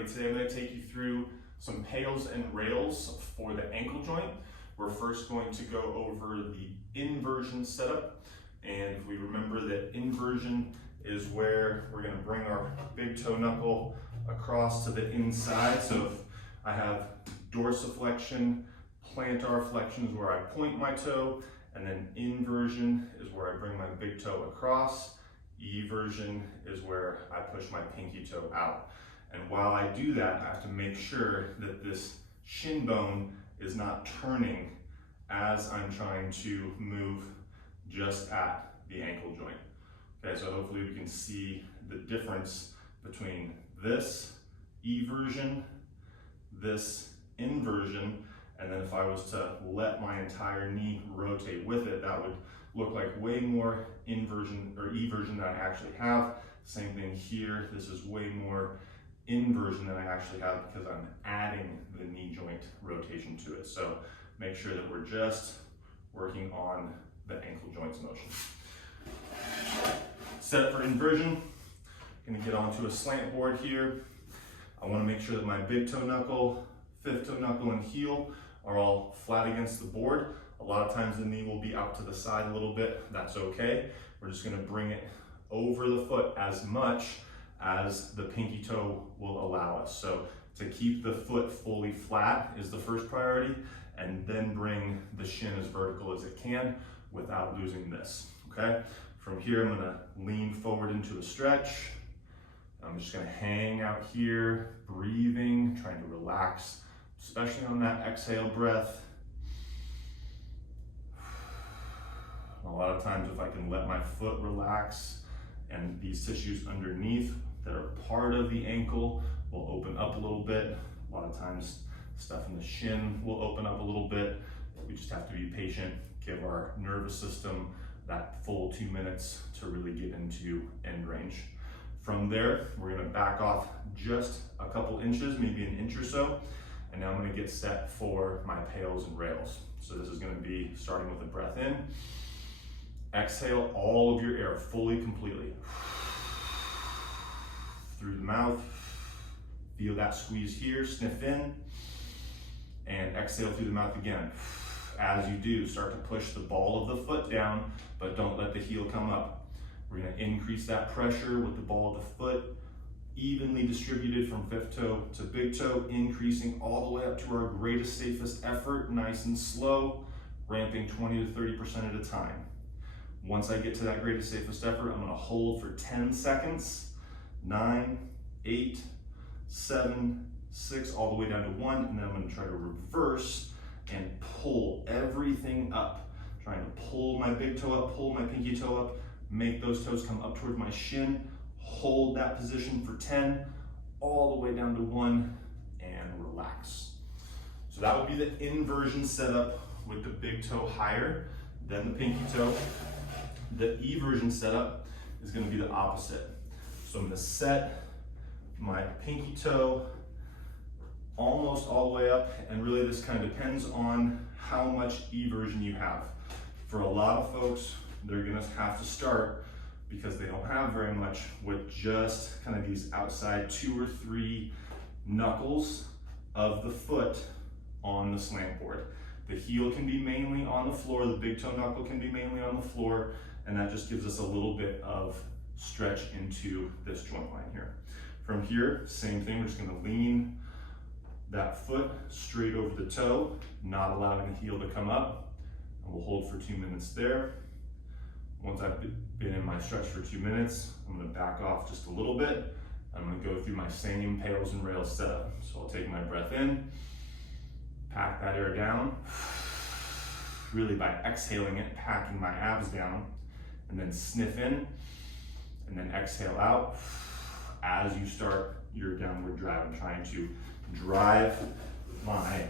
everybody. Today I'm going to take you through some PAILs and rails for the ankle joint. We're first going to go over the inversion setup. And if we remember that inversion is where we're going to bring our big toe knuckle across to the inside. So if I have dorsiflexion, plantar flexion is where I point my toe, and then inversion is where I bring my big toe across. Eversion is where I push my pinky toe out. And while I do that, I have to make sure that this shin bone is not turning as I'm trying to move just at the ankle joint. Okay, so hopefully we can see the difference between this eversion, this inversion, and then if I was to let my entire knee rotate with it, that would look like way more inversion or eversion than I actually have. Same thing here, this is way more inversion than I actually have because I'm adding the knee joint rotation to it. So make sure that we're just working on the ankle joints motion. Set up for inversion. I'm gonna get onto a slant board here. I wanna make sure that my big toe knuckle, fifth toe knuckle, and heel are all flat against the board. A lot of times the knee will be out to the side a little bit. That's okay. We're just gonna bring it over the foot as much as the pinky toe will allow us. So to keep the foot fully flat is the first priority, and then bring the shin as vertical as it can without losing this, okay? From here, I'm gonna lean forward into a stretch. I'm just gonna hang out here, breathing, trying to relax, especially on that exhale breath. A lot of times if I can let my foot relax and these tissues underneath that are part of the ankle will open up a little bit. A lot of times stuff in the shin will open up a little bit. We just have to be patient, give our nervous system that full 2 minutes to really get into end range. From there, we're gonna back off just a couple inches, maybe an inch or so. And now I'm gonna get set for my PAILs and rails. So this is gonna be starting with a breath in. Exhale all of your air fully, completely. Through the mouth. Feel that squeeze here, sniff in. And exhale through the mouth again. As you do, start to push the ball of the foot down, but don't let the heel come up. We're gonna increase that pressure with the ball of the foot, evenly distributed from fifth toe to big toe, increasing all the way up to our greatest, safest effort, nice and slow, ramping 20 to 30% at a time. Once I get to that greatest, safest effort, I'm gonna hold for 10 seconds, 9, 8, 7, 6, all the way down to 1, and then I'm gonna try to reverse and pull everything up. Trying to pull my big toe up, pull my pinky toe up, make those toes come up towards my shin, hold that position for 10, all the way down to 1, and relax. So that would be the inversion setup with the big toe higher than the pinky toe. The eversion setup is gonna be the opposite. So I'm gonna set my pinky toe almost all the way up, and really this kind of depends on how much eversion you have. For a lot of folks, they're gonna have to start, because they don't have very much, with just kind of these outside 2 or 3 knuckles of the foot on the slant board. The heel can be mainly on the floor, the big toe knuckle can be mainly on the floor, and that just gives us a little bit of stretch into this joint line here. From here, same thing, we're just gonna lean that foot straight over the toe, not allowing the heel to come up, and we'll hold for 2 minutes there. Once I've been in my stretch for 2 minutes, I'm gonna back off just a little bit. I'm gonna go through my same PAILs and rails setup. So I'll take my breath in, pack that air down, really by exhaling it, packing my abs down, and then sniff in, and then exhale out. As you start your downward drive, I'm trying to drive my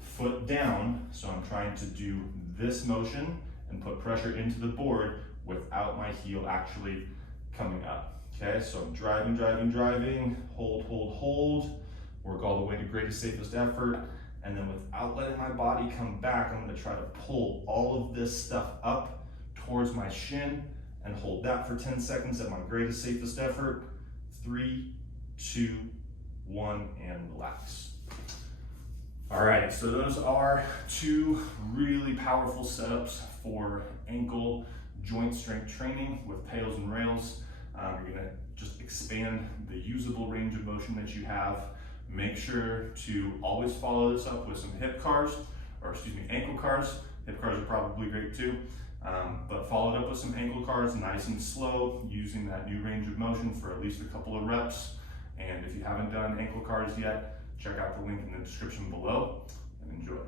foot down. So I'm trying to do this motion and put pressure into the board without my heel actually coming up. Okay, so I'm driving, driving, driving, hold, hold, hold, work all the way to greatest, safest effort, and then without letting my body come back, I'm gonna try to pull all of this stuff up towards my shin and hold that for 10 seconds at my greatest, safest effort. 3, 2, 1, and relax. All right, so those are 2 really powerful setups for ankle joint strength training with PAILs and rails. You're gonna just expand the usable range of motion that you have. Make sure to always follow this up with some hip cars, or excuse me, ankle cars. Hip cars are probably great too, but follow it up with some ankle cars, nice and slow, using that new range of motion for at least a couple of reps. And if you haven't done ankle cars yet, check out the link in the description below and enjoy.